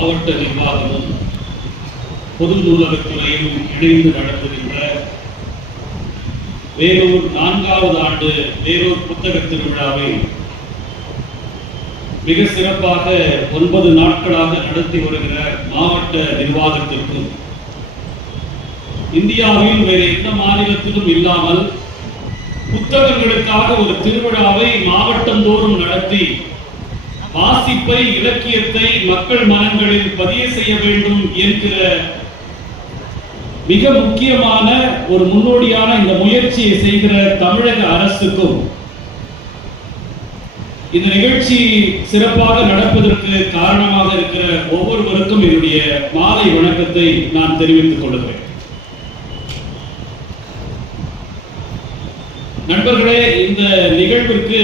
மாவட்ட நிர்வாகமும் பொது நூலகத்துறையும் இணைந்து நடத்துகின்ற வேலூர் 4வது ஆண்டு வேலூர் புத்தக திருவிழாவை மிக சிறப்பாக 9 நாட்களாக நடத்தி வருகிற மாவட்ட நிர்வாகத்திற்கும் இந்தியாவில் வேறு எந்த மாநிலத்திலும் இல்லாமல் புத்தகங்களுக்காக ஒரு திருவிழாவை மாவட்டந்தோறும் நடத்தி வாசிப்பை இலக்கியத்தை மக்கள் மனங்களில் பதிய செய்ய வேண்டும் என்கிற மிக முக்கியமான ஒரு முன்னோடியான இந்த முயற்சியை செய்கிற தமிழக அரசுக்கும் இந்த நிகழ்ச்சி சிறப்பாக நடப்பதற்கு காரணமாக இருக்கிற ஒவ்வொருவருக்கும் என்னுடைய மாலை வணக்கத்தை நான் தெரிவித்துக் கொள்கிறேன். நண்பர்களே, இந்த நிகழ்விற்கு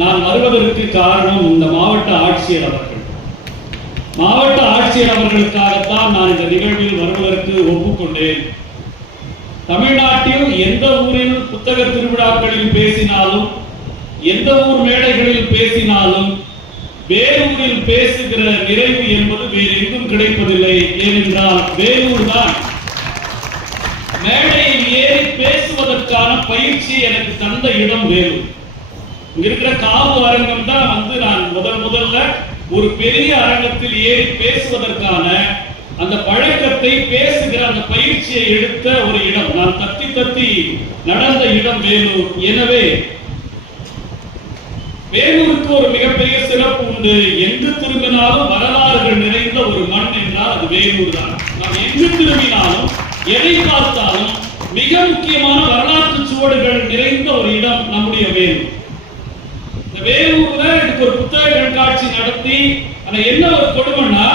நான் வருவதற்கு காரணம் இந்த மாவட்ட ஆட்சியர் அவர்கள். மாவட்ட ஆட்சியர் அவர்களுக்காகத்தான் நான் இந்த நிகழ்வில் வருவதற்கு ஒப்புக்கொண்டேன். தமிழ்நாட்டில் எந்த ஊரில் புத்தக திருவிழாக்களில் பேசினாலும், எந்த ஊர் மேடைகளில் பேசினாலும் வேலூரில் பேசுகிற நிறைவு என்பது வேறு எங்கும் கிடைப்பதில்லை. ஏனென்றால் வேலூர் தான் மேடையில் ஏறி பேசுவதற்கான பயிற்சி எனக்கு தந்த இடம் வேலூர். இங்க இருக்கிற காவு அரங்கம் தான் நான் முதல்ல ஒரு பெரிய அரங்கத்தில் ஏறி பேசுவதற்கான அந்த பழக்கத்தை பேசுகிற அந்த பயிற்சியை எடுத்த ஒரு இடம். நான் தத்தி நடந்த இடம் வேலூர். எனவே வேலூருக்கு ஒரு மிகப்பெரிய சிறப்பு உண்டு. எங்கு திரும்பினாலும் வரலாறுகள் நிறைந்த ஒரு மண் என்றால் அது வேலூர் தான். நாம் எங்கு திரும்பினாலும் எதை பார்த்தாலும் மிக முக்கியமான வரலாற்று சுவடுகள் நிறைந்த ஒரு இடம் நம்முடைய வேலூர். இந்த வேலூர்ல இதுக்கு ஒரு புத்தக கண்காட்சி நடத்தி, ஆனா என்ன ஒரு கொடுமைன்னா,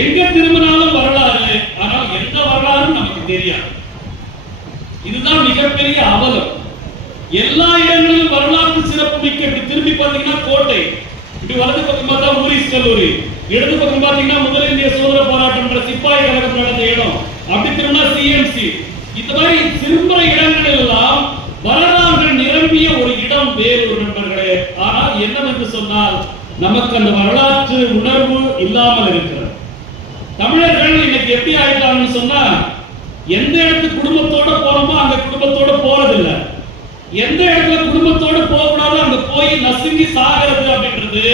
எங்க திரும்பினாலும் வரலாறு, ஆனால் எந்த வரலாறும் நமக்கு தெரியாது. இதுதான் மிகப்பெரிய அவலம். எல்லா இடங்களிலும் வரலாற்று சிறப்பு மிக்க. இப்படி திரும்பி பார்த்தீங்கன்னா கோட்டை, இப்படி வலது பக்கம் பார்த்தா ஊரிஸ் கல்லூரி, இடது பக்கம் பார்த்தீங்கன்னா முதல் இந்திய சுதந்திர போராட்டம் சிப்பாய் கழகம் நடந்த இடம், அப்படி திரும்பினா சிஎம்சி. இந்த மாதிரி திரும்புற இடங்கள் எல்லாம் வரலாறுகள் நிரம்பிய ஒரு இடம் வேலூர் நண்பர்களே. ஆனால் என்னவென்று சொன்னால், நமக்கு அந்த வரலாற்று உணர்வு இல்லாமல் இருக்கிறது. தமிழர்கள் இன்னைக்கு எப்படி ஆயிட்டாங்கன்னு சொன்னா, எந்த இடத்துக்கு குடும்பத்தோட போறோமோ அங்க குடும்பத்தோட போறதில்லை, எந்த இடத்துல குடும்பத்தோட போகக்கூடாது அங்க போய் நசுங்கி சாகிறது அப்படின்றது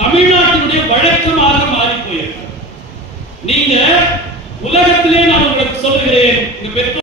தமிழ்நாட்டினுடைய வழக்கமாக மாறி போயிருக்கு. நீங்க உலகத்திலே நான் உங்களுக்கு சொல்லுகிறேன்,